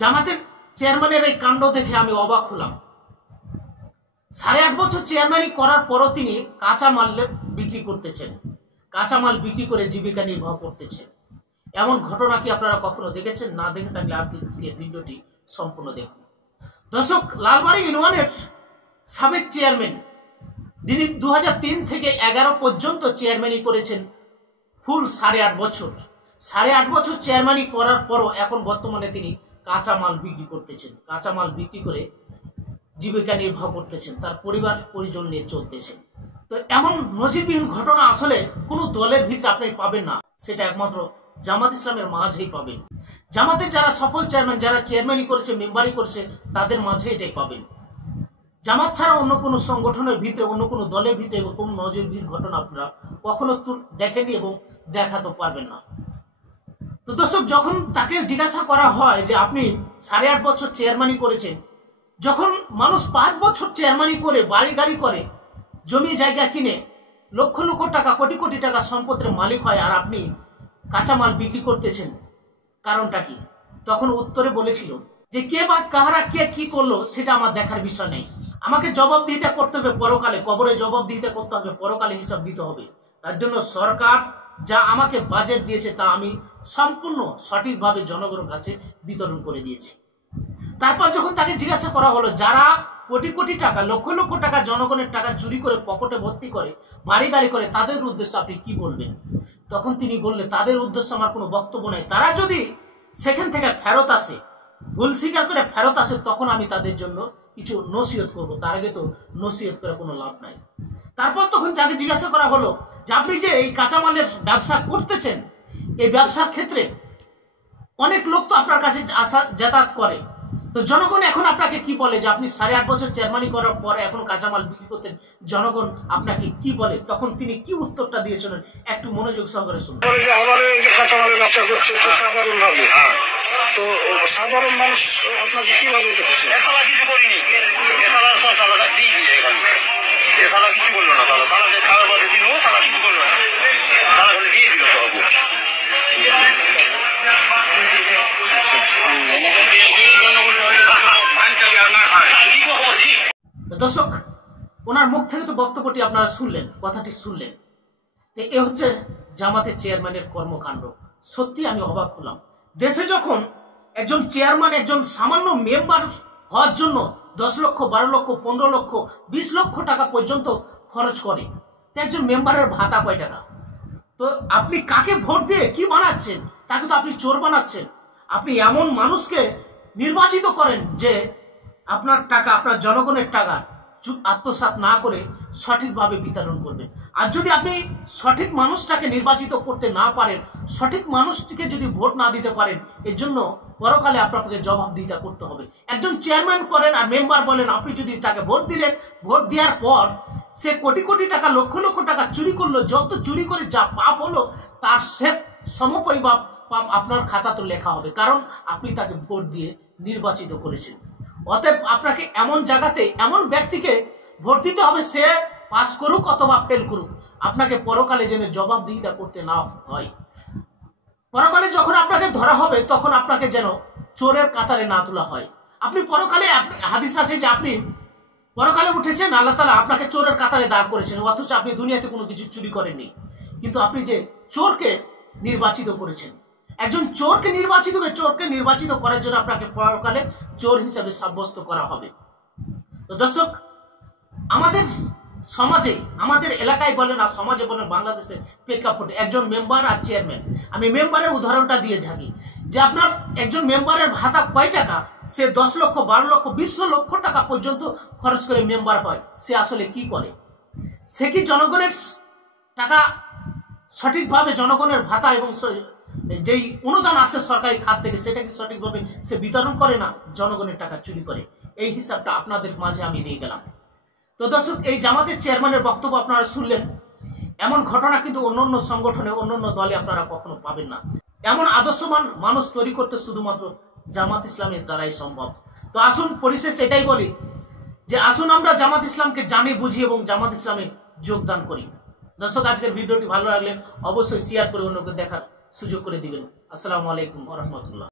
জামাতের চেয়ারম্যানের এই কাণ্ড দেখে আমি অবাক হলাম। 8.5 বছর চেয়ারম্যানই করার পরও তিনি কাঁচামাল বিক্রি করতেছেন, কাঁচামাল বিক্রি করে জীবিকা নির্বাহ করতেছেন। এমন ঘটনা কি আপনারা কখনো দেখেছেন? না দেখে থাকলে আজকে ভিডিওটি সম্পূর্ণ দেখুন। দর্শক, লালবাড়ী ইউনিয়নের সাবেক চেয়ারম্যান, তিনি 2003 থেকে 11 পর্যন্ত চেয়ারম্যানই করেছেন ফুল 8.5 বছর। 8.5 বছর চেয়ারম্যানই করার পরও এখন বর্তমানে তিনি কাঁচামাল বিক্রি করতেছেন, কাঁচামাল বিক্রি করে জীবিকা নির্বাহ করতেছেন, তার পরিবার পরিজন নিয়ে চলতেছেন। তো এমন নজিরবিহীন ঘটনা আসলে কোনো দলের ভিতরে আপনি পাবেন না, সেটা একমাত্র জামাত ইসলামের মাঝেই পাবেন। জামাতে যারা সফল চেয়ারম্যান, যারা চেয়ারম্যানই করেছে, মেম্বারই করেছে, তাদের মাঝে এটাই পাবেন। জামাত ছাড়া অন্য কোনো সংগঠনের ভিতরে, অন্য কোনো দলের ভিতরে এবং কোনো নজিরবিহীন ঘটনা আপনারা কখনো দেখেনি এবং দেখাতে পারবেন না। তো দর্শক, যখন তাকে জিজ্ঞাসা করা হয় যে আপনি 8.5 বছর চেয়ারম্যানই করেছেন, যখন মানুষ 5 বছর চেয়ারম্যানই করে বাড়ি গাড়ি করে, জমি জায়গা কিনে লক্ষ লক্ষ টাকা, কোটি কোটি টাকা সম্পত্তির মালিক হয়, আর আপনি কাঁচামাল বিক্রি করতেছেন, কারণটা কি? তখন উত্তরে বলেছিল যে কে বা কাহারা কে কি করলো সেটা আমার দেখার বিষয় নেই, আমাকে জবাবদিহিতা করতে হবে পরকালে, কবরে জবাবদিহিতা করতে হবে, পরকালে হিসাব দিতে হবে। তার জন্য সরকার যা আমাকে বাজেট দিয়েছে তা আমি সম্পূর্ণ সঠিকভাবে জনগণের কাছে বিতরণ করে দিয়েছি। তারপর যখন তাকে জিজ্ঞাসা করা হলো, যারা কোটি কোটি টাকা, লক্ষ লক্ষ টাকা জনগণের টাকা চুরি করে পকেটে ভর্তি করে, বাড়ি গাড়ি করে, তাদের উদ্দেশ্যে আপনি কি বলবেন? তখন তিনি বললেন, তাদের উদ্দেশ্যে আমার কোনো বক্তব্য নাই, তারা যদি সেখান থেকে ফেরত আসে, ভুল স্বীকার করে ফেরত আসে, তখন আমি তাদের জন্য কিছু নসিহত করবো, তার আগে তো নসিহত করে কোনো লাভ নাই। তারপর তখন যাকে জিজ্ঞাসা করা হলো যে আপনি যে এই কাঁচামালের ব্যবসা করতেছেন, এই ব্যবসার ক্ষেত্রে অনেক লোক তো আপনার কাছে আসা যাতায়াত করে, তো জনগণ এখন আপনাকে কি বলে যে আপনি 8.5 বছর চেয়ারম্যানই করার পরে এখন কাঁচামাল বিক্রি করতেন, জনগণ আপনাকে কি বলে? তখন তিনি কি উত্তরটা দিয়েছিলেন একটু মনোযোগ সহকারে শুনুন। কাঁচামালের ব্যবসা করছে তো সাধারণ ভাবে, তো সাধারণ মানুষ আপনাকে কিভাবে দেখছে? এসালা কিছু করিনি, এসালার সব সালাটা দিয়ে দিয়ে এখানে এসালা কিছু করলো না, সালাতে খাওয়ার পরে দিল, সালা কিছু করলো না, সালা করে দিয়ে দিল তো দর্শক, ওনার মুখ থেকে তো বক্তব্যটি আপনারা শুনলেন, কথাটি শুনলেন। এ হচ্ছে জামাতের চেয়ারম্যানের কর্মকাণ্ড। সত্যি আমি অবাক হলাম। দেশে যখন একজন চেয়ারম্যান একজন সামান্য মেম্বার হওয়ার জন্য 10 লক্ষ, 12 লক্ষ, 15 লক্ষ, 20 লক্ষ টাকা পর্যন্ত খরচ করে, একজন মেম্বারের ভাতা কয় টাকা? তো আপনি কাকে ভোট দিয়ে কি বানাচ্ছেন? তাকে তো আপনি চোর বানাচ্ছেন। আপনি এমন মানুষকে নির্বাচিত করেন যে আপনার টাকা, আপনার জনগণের টাকা আত্মসাৎ না করে সঠিকভাবে বিতরণ করবেন। আর যদি আপনি সঠিক মানুষটাকে নির্বাচিত করতে না পারেন, সঠিক মানুষটিকে যদি ভোট না দিতে পারেন, এর জন্য পরকালে আপনাকে জবাবদিহিতা করতে হবে। একজন চেয়ারম্যান করেন আর মেম্বার বলেন, আপনি যদি তাকে ভোট দিলেন, ভোট দেওয়ার পর সে কোটি কোটি টাকা, লক্ষ লক্ষ টাকা চুরি করলো, যত চুরি করে যা পাপ হলো তার সে সমপরিমাণ পাপ আপনার খাতা তো লেখা হবে, কারণ আপনি তাকে ভোট দিয়ে নির্বাচিত করেছেন। অতএব আপনাকে এমন জায়গাতে এমন ব্যক্তিকে ভোট দিতে হবে, সে পাস করুক অথবা ফেল করুক, আপনাকে পরকালে যেন জবাবদিহিতা করতে না হয়। পরকালে যখন আপনাকে ধরা হবে তখন আপনাকে যেন চোরের কাতারে না তোলা হয়। আপনি পরকালে, হাদিস আছে যে আপনি পরকালে উঠেছেন, আল্লাহ তাআলা আপনাকে চোরের কাতারে দাঁড় করেছেন, অথচ আপনি দুনিয়াতে কোনো কিছু চুরি করেননি, কিন্তু আপনি যে চোরকে নির্বাচিত করেছেন, একজন চোরকে নির্বাচিত করার জন্য আপনাকে পরকালে চোর হিসাবে সাব্যস্ত করা হবে। তো দর্শক, আমাদের সমাজে, আমাদের এলাকায় বলেন আর সমাজে বলেন, বাংলাদেশের প্রেক্ষাপটে একজন মেম্বার আর চেয়ারম্যান, আমি মেম্বারের উদাহরণটা দিয়ে থাকি যে আপনার একজন মেম্বারের ভাতা কয় টাকা? সে 10 লক্ষ, 12 লক্ষ, 20 লক্ষ টাকা পর্যন্ত খরচ করে মেম্বার হয়, সে আসলে কি করে? সে কি জনগণের টাকা সঠিকভাবে, জনগণের ভাতা এবং যেই অনুদান আসে সরকারি খাত থেকে, সেটা কি সঠিকভাবে সে বিতরণ করে না, জনগণের টাকা চুরি করে? এই হিসাবটা আপনাদের মাঝে আমি দিয়ে গেলাম। তো দর্শক, এই জামাতের চেয়ারম্যানের বক্তব্য আপনারা শুনলেন। এমন ঘটনা কিন্তু অন্যান্য সংগঠনে, অন্যান্য দলে আপনারা কখনো পাবেন না। এমন আদর্শবান মানুষ তৈরি করতে শুধুমাত্র জামাত ইসলামের দ্বারাই সম্ভব। তো আসুন, পরিশেষ এটাই বলি যে আসুন আমরা জামাত ইসলামকে জানি বুঝি এবং জামাত ইসলামে যোগদান করি। দর্শক, আজকের ভিডিওটি ভালো লাগলে অবশ্যই শেয়ার করে অন্যকে দেখার সুযোগ করে দিবেন। আসসালামু আলাইকুম ওয়া রাহমাতুল্লাহ।